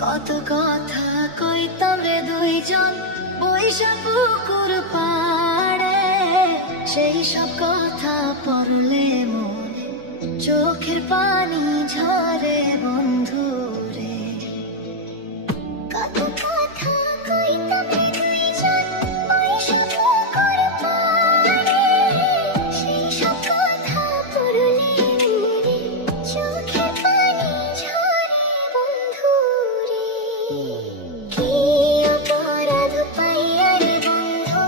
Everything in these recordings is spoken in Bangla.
কত কথা কইতাম রে দুইজন বৈশা পুকুর পাড়ে, সেই সব কথা পড়লে মনে চোখের পানি ঝরে বন্ধু রে। কত কথা কইতাম রে দুইজন বৈশা পুকুর পাড়ে, সেই সব কথা পড়লে মনে চোখের পানি ঝরে বন্ধু রে। কি অপরাধ পাইয়া রে বন্ধু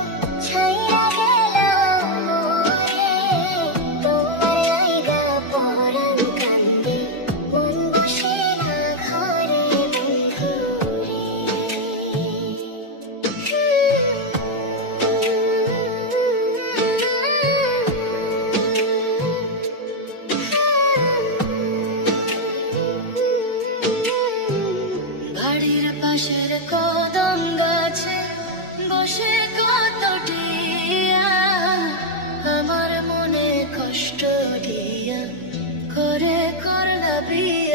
ছাইয়া গেলাম মোরে, তোমার লাইগা পরাণ কান্দে মন বসে না ঘরে বন্ধু রে। বাড়ির পাশের কদম গাছে বসে কত টিয়া, আমার মনে কষ্ট দিয়া করে করলা প্রিয়া।